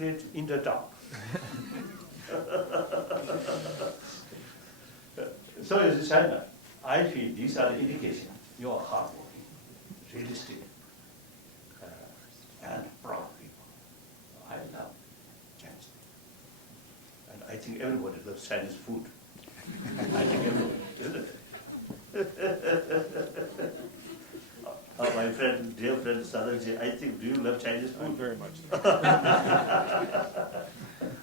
create in the dark. So as China, I feel these are the indications you are hardworking, realistic, and proud people. I love Chinese people. And I think everybody loves Chinese food. I think everybody, isn't it? My friend, dear friend Sadarji, I think, do you love Chinese food? Very much.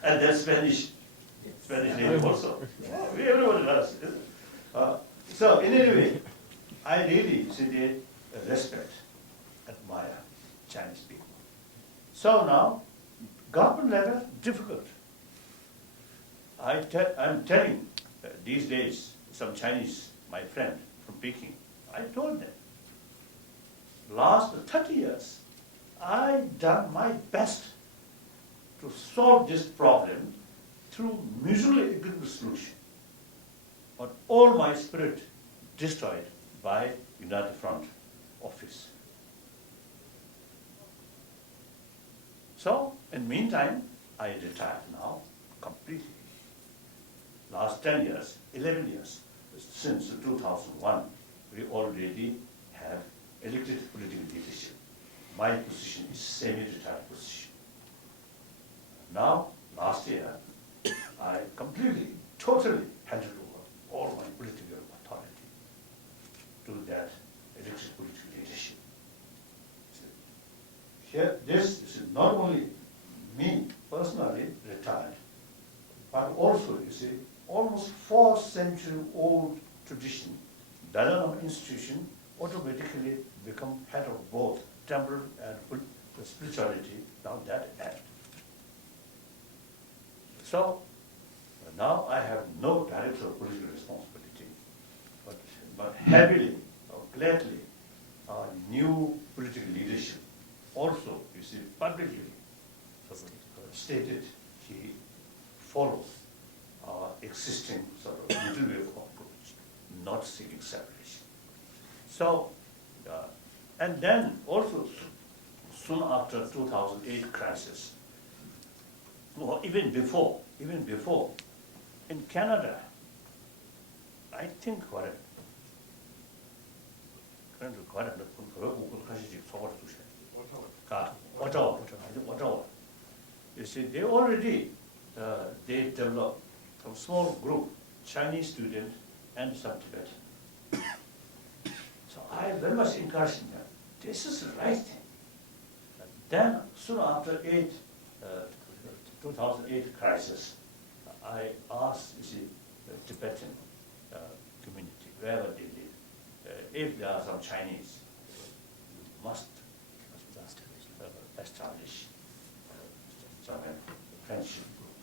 And then Spanish name also. Everyone does. So in any way, I really respect, admire Chinese people. So now, government level, difficult. I'm telling these days, some Chinese, my friend from Peking, I told them, last 30 years, I've done my best to solve this problem through mutually agreeable solution. But all my spirit destroyed by United Front office. So, in meantime, I retired now completely. Last 10 years, 11 years, since 2001, we already have elected political leadership. My position is semi-retired position. Now, last year, I completely, totally handed over all my political authority to that elected political leadership. Here, this is not only me personally retired, but also, you see, almost 4-century-old tradition, Dalai Lama institution automatically become head of both temple and spirituality, now that act. So now I have no direct or political responsibility, but happily or gladly, our new political leadership also, you see, publicly stated he follows our existing sort of middle way of approach, not seeking separation. So, and then also soon after 2008 crisis, or even before, in Canada, I think Ottawa. You see, they already they developed a small group, Chinese students and some Tibetan. So I very much encouraged them. This is the right thing. Then soon after 2008 crisis, I asked the Tibetan community, wherever they live, if there are some Chinese, you must establish some friendship group.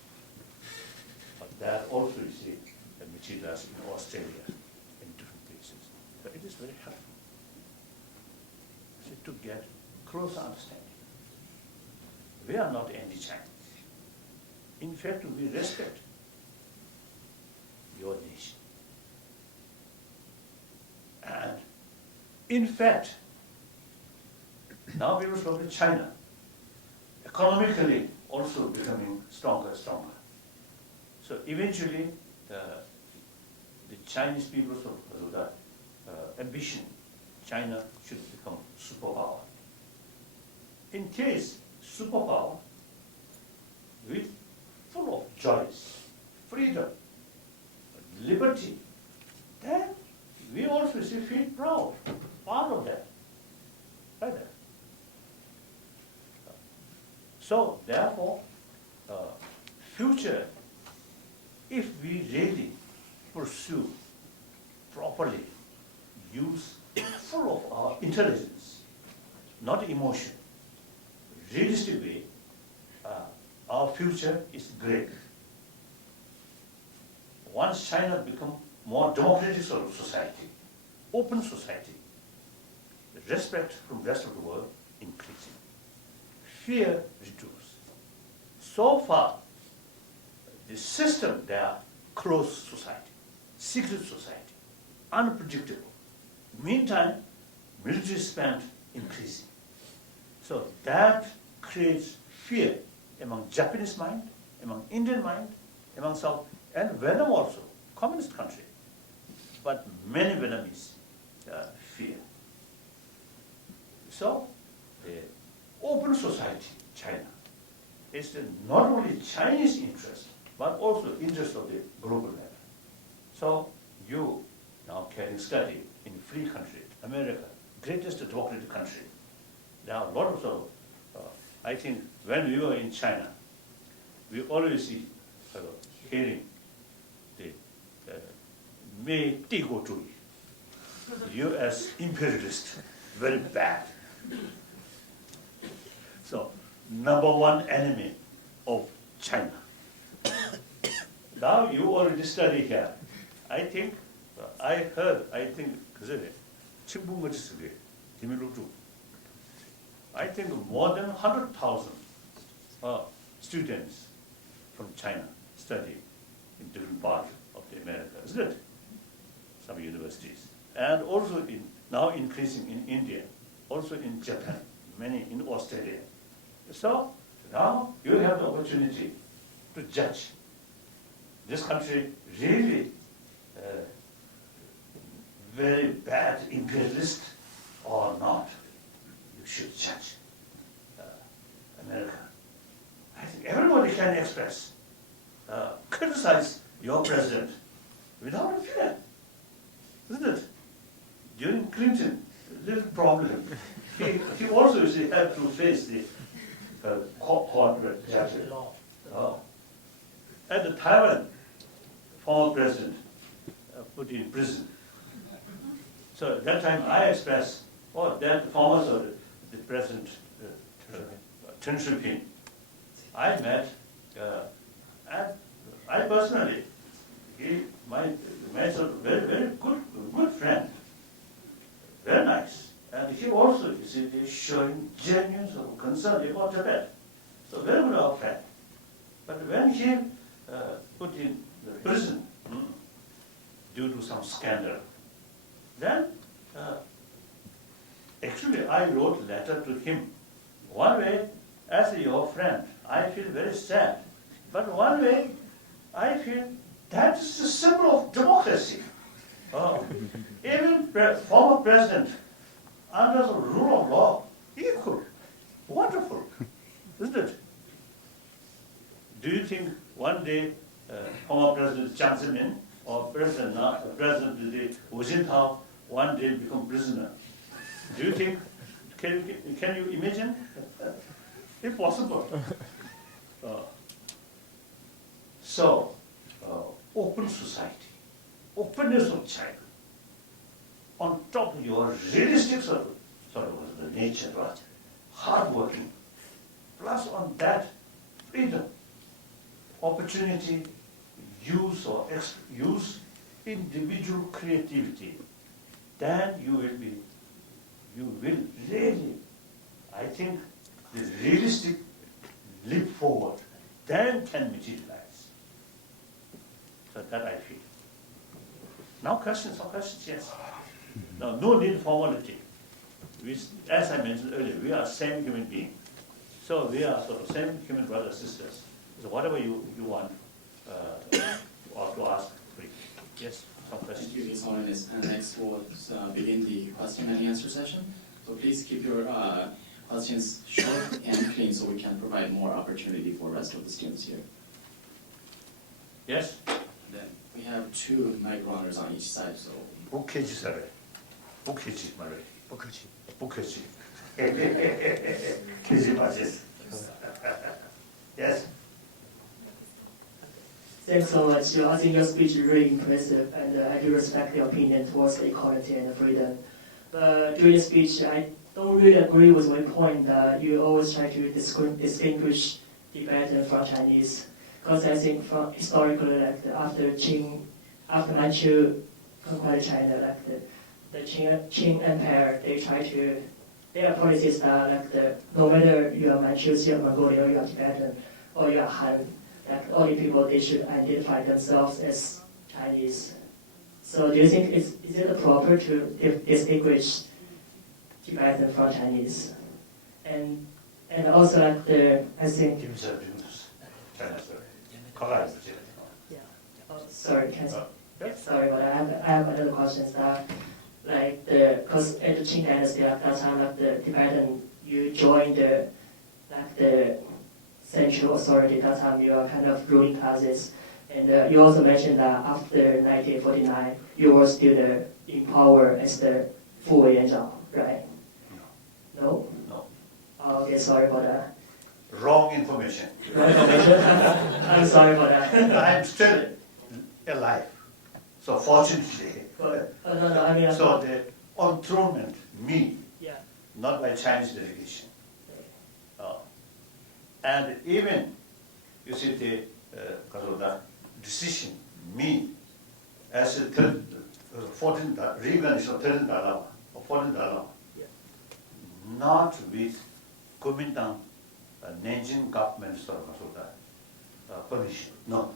But that also, you see, materialized in Australia, in different places. So it is very helpful to get closer understanding. We are not anti-Chinese. In fact, we respect your nation. And in fact, now we will talk with China, economically also becoming stronger and stronger. So eventually, the Chinese people's ambition, China should become superpower. In case superpower, with full of joys, freedom, liberty, then we also feel proud, part of that. Right there. So therefore, future, if we really pursue properly, use full of our intelligence, not emotion, realistic way, our future is great. Once China becomes more democratic sort of society, open society, the respect from the rest of the world increasing, fear reduced. So far, the system there, closed society, secret society, unpredictable. Meantime, military spend increasing. So that creates fear among Japanese mind, among Indian mind, among South, and Vietnam also, communist country. But many Vietnamese fear. So, the open society, China, is not only Chinese interest, but also interest of the global level. So, you now can study in free country, America, greatest democratic country. There are a lot of, I think when we were in China, we always see, hearing the Mei Zhuyi, U.S. imperialist, very bad. So, number one enemy of China. Now you already study here. I think, I heard, 그 전에 친분거리 속에 김일루주. I think more than 100,000 students from China study in different parts of the America, isn't it? Some universities. And also now increasing in India, also in Japan, many in Australia. So now you have the opportunity to judge this country really very bad imperialist or not. You should judge America. I think everybody can express, criticize your president without fear, isn't it? During Clinton, little problem. He also had to face the court judgment. At the Taiwan, former president put in prison. So at that time I expressed, that former the president, Chen Shiping, I met, and I personally, my sort of very good friend, very nice. And he also, you see, is showing genuine sort of concern about Tibet. So very good our friend. But when he put in prison due to some scandal, then actually I wrote a letter to him. One way, as your friend, I feel very sad. But one way, I feel that is a symbol of democracy. Even former president, under the rule of law, equal, wonderful, isn't it? Do you think one day former President Jiang Zemin or President Hu Jintao one day become prisoner? Do you think? Can you imagine? Impossible. So, open society, openness of China, on top of your realistic sort of the nature, right? Hardworking, plus on that freedom, opportunity, use individual creativity, then you will really, I think, the realistic leap forward, then can materialize. So that I feel. Now questions, yes. Now, no need formality. As I mentioned earlier, we are same human being. So we are sort of same human brothers, sisters. So whatever you want or to ask, please. Yes, some questions. Thank you, His Holiness. And next we'll begin the question and answer session. So please keep your questions short and clean so we can provide more opportunity for the rest of the students here. Yes? Then we have 2 mic runners on each side, so. Bukheji sare. Bukheji mare. Bukheji. Bukheji. Keji basis. Yes? Thanks so much. I think your speech is really impressive, and I do respect your opinion towards equality and freedom. But during the speech, I don't really agree with one point that you always try to distinguish Tibetan from Chinese. Because I think from historically, like after Manchu conquered China, like the Qing Empire, their policies are like no matter you are Manchus, you are Mongolian, you are Tibetan, or you are Han, like all the people, they should identify themselves as Chinese. So do you think is it proper to distinguish Tibetan from Chinese? And also like I think China's color. Yeah. Oh, sorry, can I? Yes. Sorry, but I have another question. That like because at the Qing Dynasty at that time, like the Tibetan, you joined the central authority. That time you are kind of ruling classes, and you also mentioned that after 1949, you were still in power as the 副委员长, right? No. No. Oh, okay, sorry about that. Wrong information. Wrong information. I'm sorry for that. I'm still alive. So fortunately. But, no, I mean, So the enthronement, me, yeah. not by Chinese delegation. And even, you see, the decision, me, as a 14th, Reagan is a 13th Dalai Lama, or 14th Dalai Lama, Yeah. not with Kuomintang Nanjing government permission, no.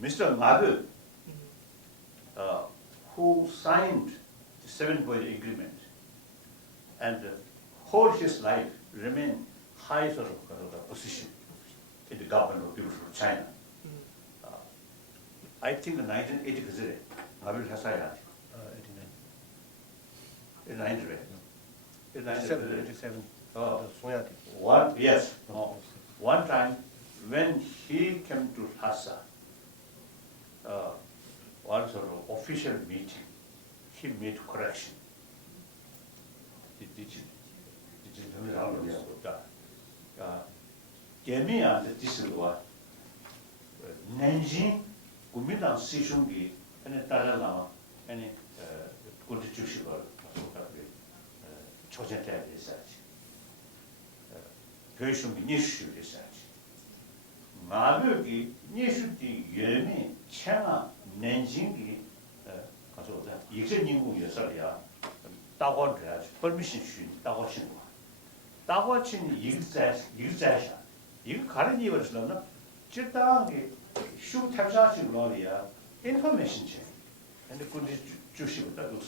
Mr. Mabu, who signed the 7-point agreement and whole his life remained high sort of position in the government of People's of China. I think in 1980 그제 Mabu 했어야 89. 87. One time when he came to Lhasa, one sort of official meeting, he made correction. Gemi한테 디스가 Nanjing Kuomintang 시중기 and 달라나 and constitution 초전대 있어야지. 교육이 니슈 있어야지. 마벽이 니슈디 예미 청아 Nanjing이 가서 이전인구 예설이야. 따고 돼야지. permission 슈 따고 친 거. 따고 친 일자샤. 이거 가는 이유는 적당히 슈 탑사식 로리야. information 체. 근데 군지 주시고 따도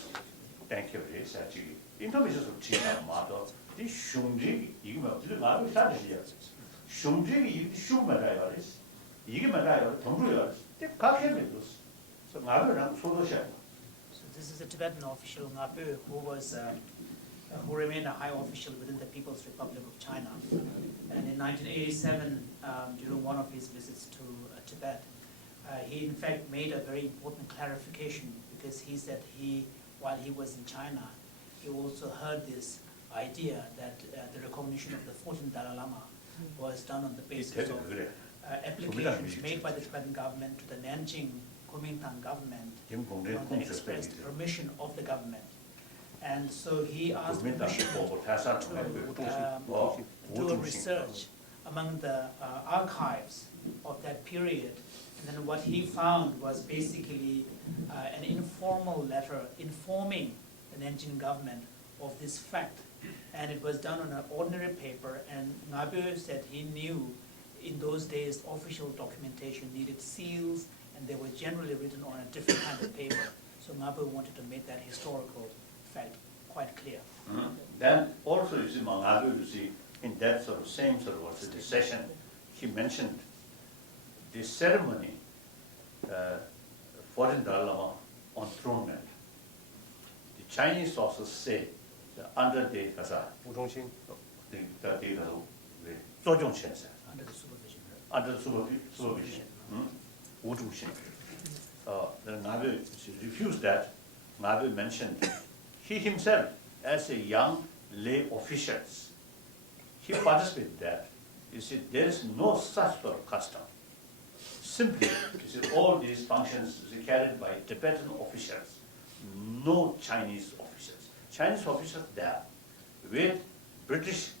땡큐 해야지. information 좀 지나 마도 이 슝지 이거 뭐 지금 마음이 사지야. 슝지 이 슈마다요. 이게 맞아요. 동료요. 각해 메도스. So 마음이랑 소도샤. So this is a Tibetan official, Ngapu, who was who remained a high official within the People's Republic of China. And in 1987, during one of his visits to Tibet, he in fact made a very important clarification, because he said while he was in China, he also heard this idea that the recognition of the 14th Dalai Lama was done on the basis of applications made by the Tibetan government to the Nanjing Kuomintang government on the express permission of the government. And so he asked permission to do a research among the archives of that period. And then what he found was basically an informal letter informing the Nanjing government of this fact. And it was done on an ordinary paper, and Ngabu said he knew in those days official documentation needed seals, and they were generally written on a different kind of paper. So Ngabu wanted to make that historical fact quite clear. Then also you see Ngabu, you see in that sort of same sort of the session, he mentioned the ceremony, 14th Dalai Lama enthronement. The Chinese also say that under the 우종신 Under the supervision. under the supervision. 우중신. Then Ngabu refused that. Ngabu mentioned he himself, as a young lay official, he participated in that. You see, there is no such sort of custom. Simply, you see, all these functions are carried by Tibetan officials, no Chinese officials. Chinese officials there with British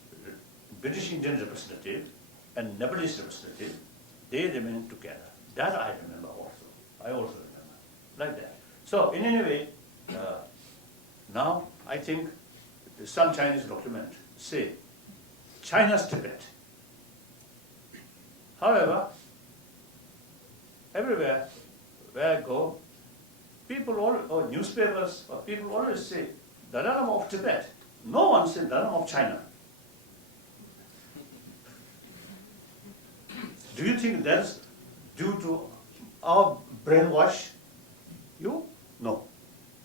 Indian representative and Nepalese representative, they remain together. That I remember also. I also remember like that. So in any way, now I think some Chinese document say China's Tibet. However, everywhere where I go, people or newspapers or people always say Dalai Lama of Tibet. No one said Dalai Lama of China. Do you think that's due to our brainwash? You? No.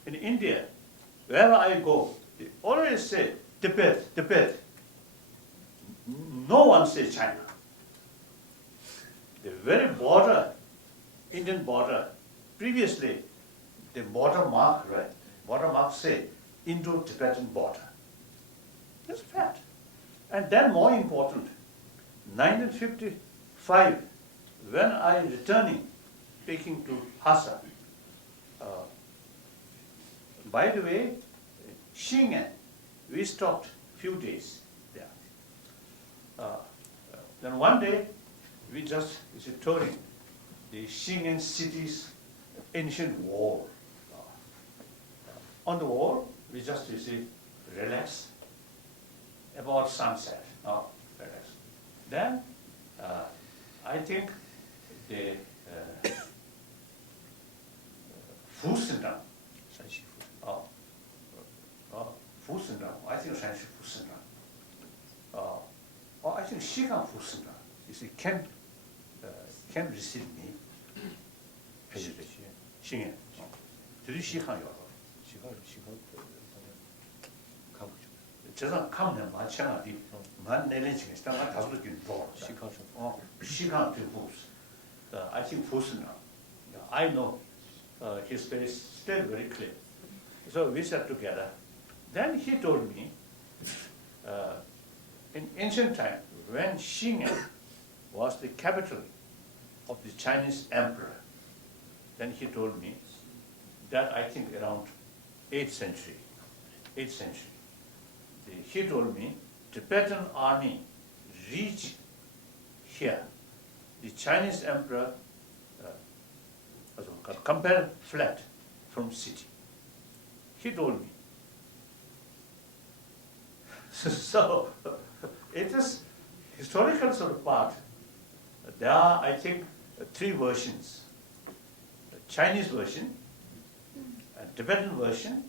In India, wherever I go, they always say Tibet, Tibet. No one says China. The very border, Indian border, previously the border mark, right? Border mark say Indo-Tibetan border. That's fact. And then more important, 1955, when I returning, taking to Hassa, by the way, Shingen, we stopped few days there. Then one day, we just touring the Shingen city's ancient wall. On the wall, we just relax about sunset. Relax. Then I think the Fusendang, Fusendang, I think Shanxi Fusendang, or I think Xigang Fusendang, can receive me. Xingyan. 들이 시간이요. 저는 가면 마찬가지 만 내년 중에 땅을 다수도 긴 보. 시간 그 I think Fusina. I know his face still very clear. So we sat together. Then he told me, in ancient time, when Xingyan was the capital of the Chinese emperor, then he told me that I think around 8th century, he told me Tibetan army reached here. The Chinese emperor compelled fled from city. He told me. So it is historical sort of part. There are, I think, 3 versions. A Chinese version, a Tibetan version,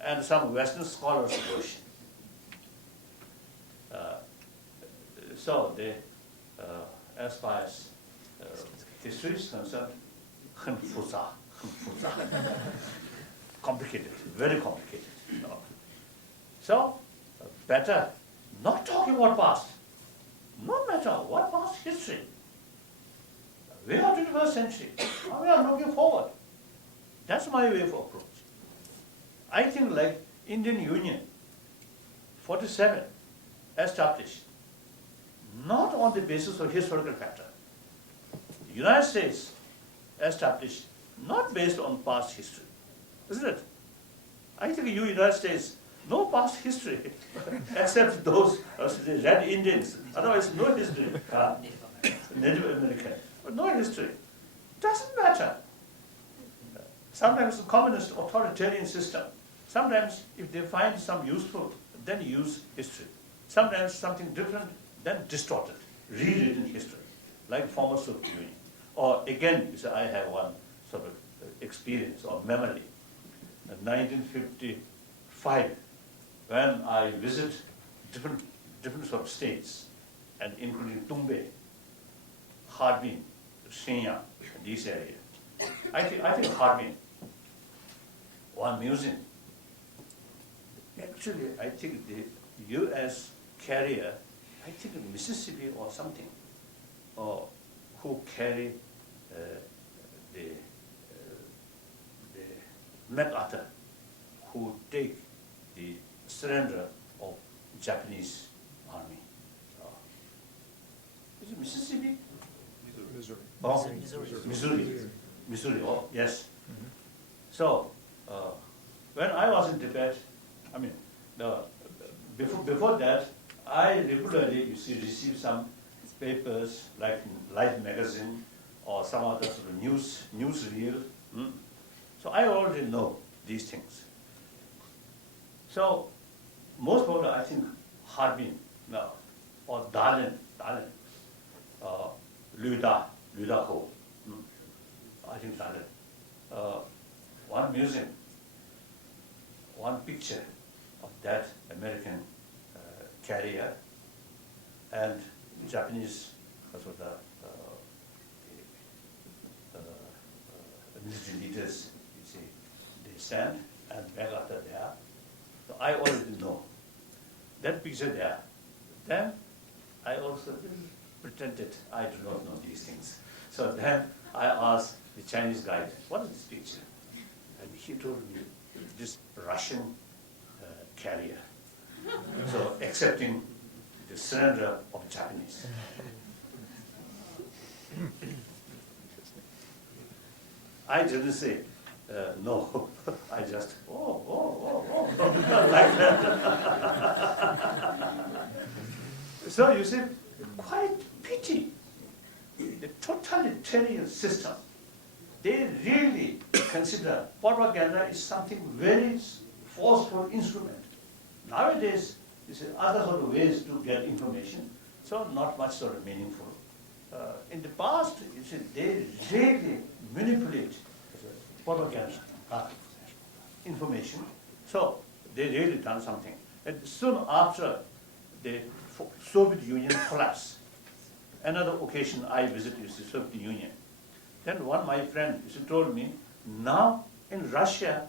and some Western scholars' version. So as far as history is concerned, 很复杂, complicated, very complicated. So better not talking about past, no matter what past history. We are 21st century, we are looking forward. That's my way of approach. I think like Indian Union, 47, established, not on the basis of historical factor. The United States established, not based on past history, isn't it? I think United States, no past history, except those the Red Indians, otherwise no history. Native American, but no history. Doesn't matter. Sometimes a communist authoritarian system, sometimes if they find some useful, then use history. Sometimes something different, then distorted, rewritten history, like former Soviet Union. Or again, you say, I have one sort of experience or memory. In 1955, when I visit different sort of states, and including Tumbe, Harbin, Shenyang, this area. I think Harbin, one museum. Actually, I think the U.S. carrier, I think Mississippi or something, or who carry the MacArthur, who take the surrender of Japanese army. Is it Mississippi? Missouri. Oh, Missouri. Oh, yes. So when I was in Tibet, I mean, before that, I regularly received some papers like Life magazine or some other sort of newsreel. So I already know these things. So most probably I think Harbin or Dalai, Ludaho, I think Dalai. One museum, one picture of that American carrier and Japanese military leaders, you see, they stand and back after there. So I already know that picture there. Then I also pretended I do not know these things. So then I asked the Chinese guide, what is this picture? And he told me, this Russian carrier. So accepting the surrender of Japanese. I didn't say no. I just like that. So you see, quite pity. The totalitarian system, they really consider propaganda is something very forceful instrument. Nowadays, you see other sort of ways to get information, so not much sort of meaningful. In the past, you see, they really manipulate propaganda information. So they really done something. And soon after the Soviet Union collapsed, another occasion I visited the Soviet Union. Then one my friend told me, now in Russia,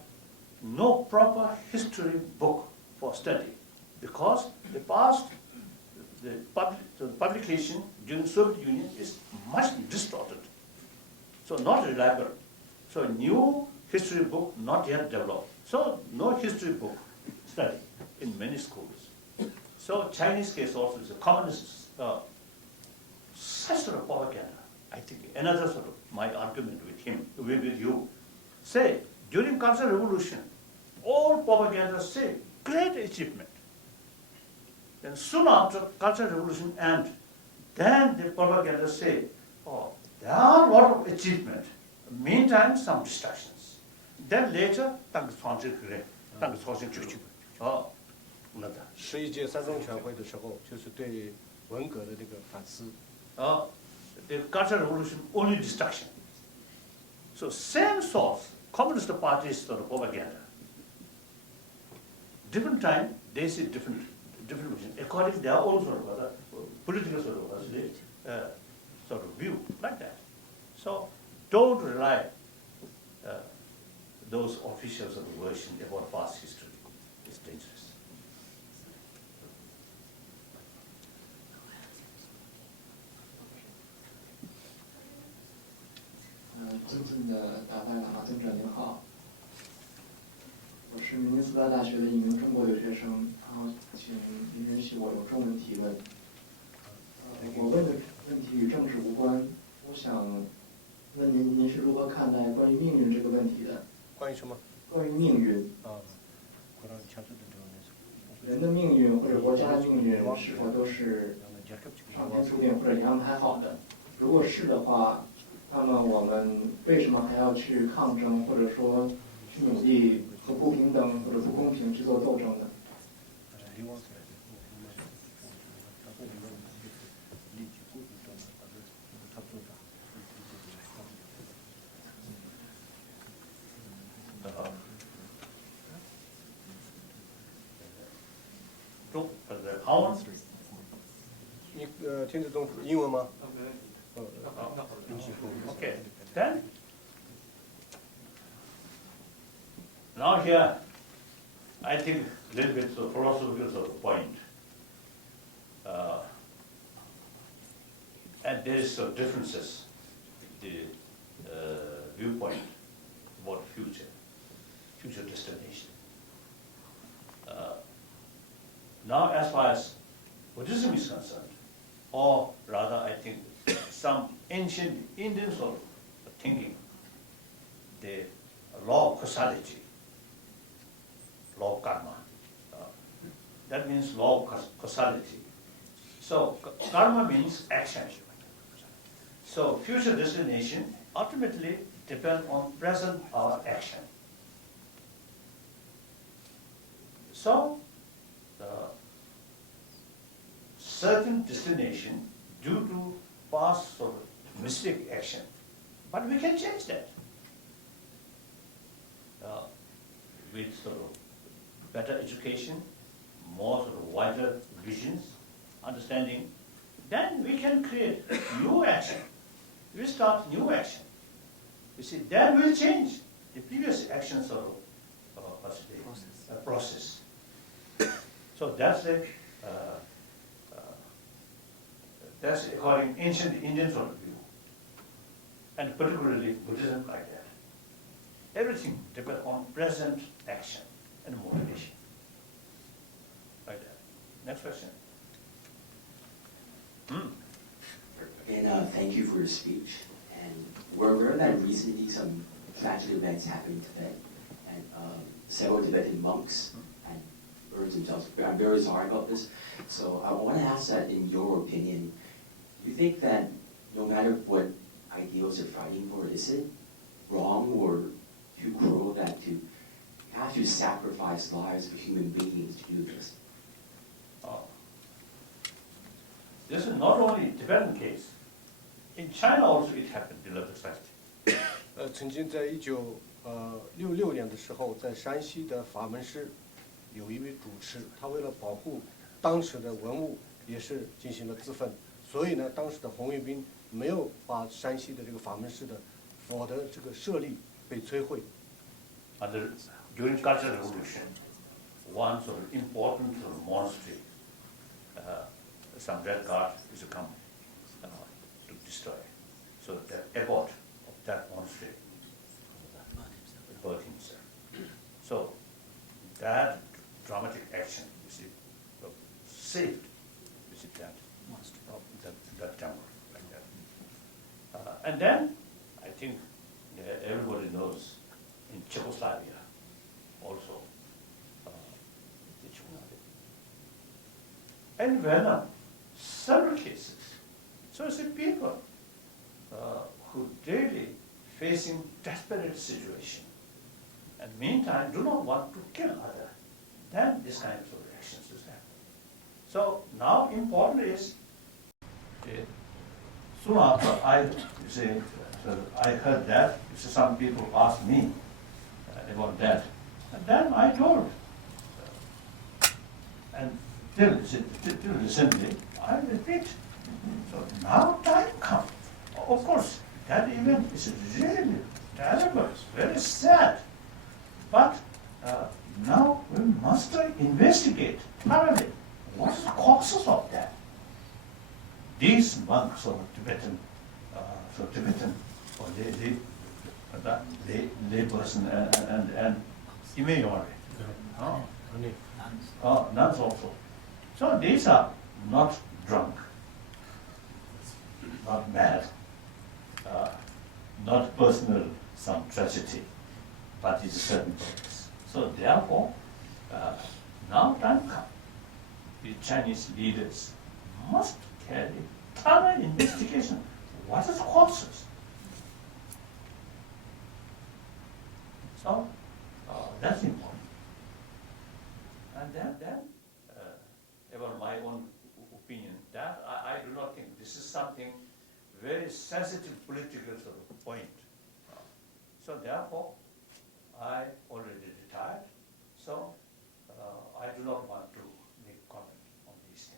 no proper history book for study, because the past, the publication during Soviet Union is much distorted, so not reliable. So new history book not yet developed. So no history book study in many schools. So Chinese case also is a communist, such sort of propaganda. I think another sort of my argument with him, with you, say during Cultural Revolution, all propaganda say great achievement. Then soon after Cultural Revolution end, then the propaganda say, oh, there are a lot of achievement. Meantime, some distractions. Then later, oh, another. 11届三中全会的时候，就是对文革的这个反思。 The Cultural Revolution only destruction. So same source, Communist parties sort of propaganda. Different time, they see different vision, according to their own sort of political sort of view, like that. So don't rely those officials of the version about past history. It's dangerous. 尊敬的达赖喇嘛尊者您好，我是明尼苏达大学的一名中国留学生，然后请您允许我用中文提问。我问的问题与政治无关，我想问您是如何看待关于命运这个问题的？关于什么？关于命运。人的命运或者国家的命运是否都是上天注定或者安排好的？如果是的话，那么我们为什么还要去抗争，或者说去努力和不平等或者不公平去做斗争呢？你听得懂英文吗？ Okay, then now here I think a little bit of philosophical sort of point. And there is some differences in the viewpoint about future destination. Now as far as Buddhism is concerned, or rather I think some ancient Indian sort of thinking, the law of causality, law of karma. That means law of causality. So karma means action. So future destination ultimately depends on present our action. So certain destination due to past sort of mistake action, but we can change that with sort of better education, more sort of wider visions, understanding. Then we can create new action. We start new action. You see, that will change the previous actions of process. So that's according ancient Indian sort of view, and particularly Buddhism like that. Everything depends on present action and motivation. Like that. Next question. Again, thank you for your speech. And we're aware that recently some tragic events happened in Tibet, and several Tibetan monks and burned themselves. I'm very sorry about this. So I want to ask that, in your opinion, you think that no matter what ideals you're fighting for, is it wrong or too cruel that you have to sacrifice lives of human beings to do this? This is not only Tibetan case. In China also it happened, the love society. 曾经在1966年的时候，在山西的法门寺，有一位主持，他为了保护当时的文物，也是进行了自焚。所以呢，当时的红卫兵没有把山西的这个法门寺的佛的这个舍利被摧毁。During Cultural Revolution, one sort of important monastery, some red guard is to come to destroy. So the abbot of that monastery burned himself. So that dramatic action, you see, saved, you see, that temple like that. And then, I think everybody knows, in Czechoslovakia also, and Vietnam, several cases. So it's the people who daily facing desperate situation, and meantime do not want to kill other, then this kind of reactions is happening. So now important is, soon after I heard that, some people asked me about that, and then I told, and till recently, I repeat. So now time comes. Of course, that event is really terrible, very sad. But now we must investigate thoroughly what is the causes of that. These monks of Tibetan, or the lay person and Imeyori, nuns also. So these are not drunk, not mad, not personal some tragedy, but it's a certain purpose. So therefore, now time comes. The Chinese leaders must carry thorough investigation. What is the causes? So that's important. And then about my own opinion, that I do not think this is something very sensitive political sort of point. So therefore, I already retired, so I do not want to make comment on these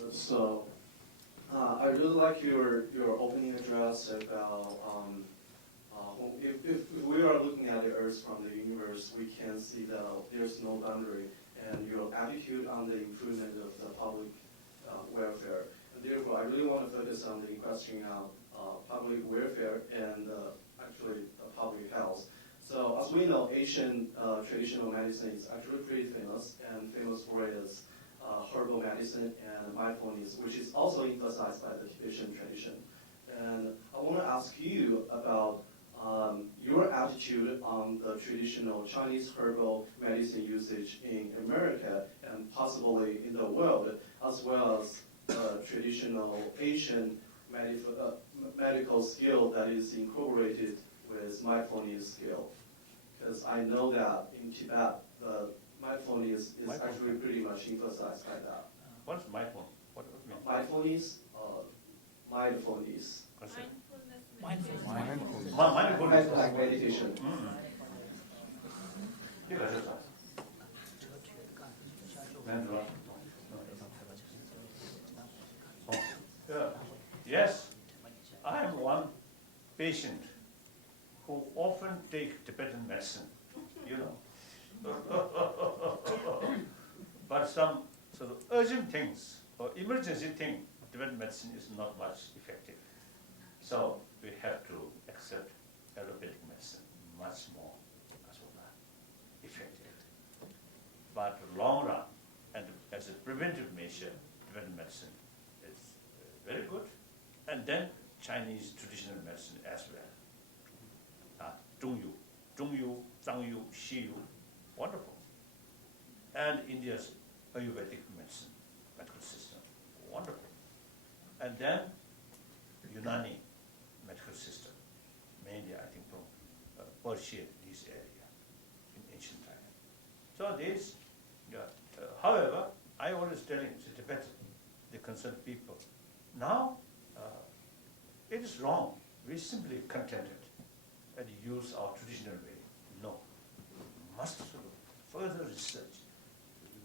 things. So I really like your opening address about if we are looking at the Earth from the universe, we can see that there's no boundary, and your attitude on the improvement of the public welfare. And therefore, I really want to focus on the question of public welfare and actually public health. So as we know, Asian traditional medicine is actually pretty famous, and famous for its herbal medicine and mindfulness, which is also emphasized by the Tibetan tradition. And I want to ask you about your attitude on the traditional Chinese herbal medicine usage in America and possibly in the world, as well as traditional Asian medical skill that is incorporated with mindfulness skill. Because I know that in Tibet, the mindfulness is actually pretty much emphasized by that. What's mindfulness? What does it mean? Mindfulness, mindfulness. Mindfulness. Like meditation. 这个是啥？能说？哦， Yes, I am one patient who often take Tibetan medicine, you know. But some sort of urgent things or emergency thing, Tibetan medicine is not much effective. So we have to accept allopathic medicine much more effective. But long run, and as a preventive measure, Tibetan medicine is very good. And then Chinese traditional medicine as well. Zhongyu, Zhangyu, Shiyu, wonderful. And India's Ayurvedic medicine, medical system, wonderful. And then Unani medical system, mainly I think from Persia, this area, in ancient time. So this, however, I always tell him, it's Tibetan, the concerned people. Now, it is wrong. We simply contented and use our traditional way. No. We must sort of further research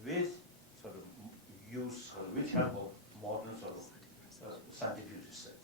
with sort of use or with help of modern sort of scientific research.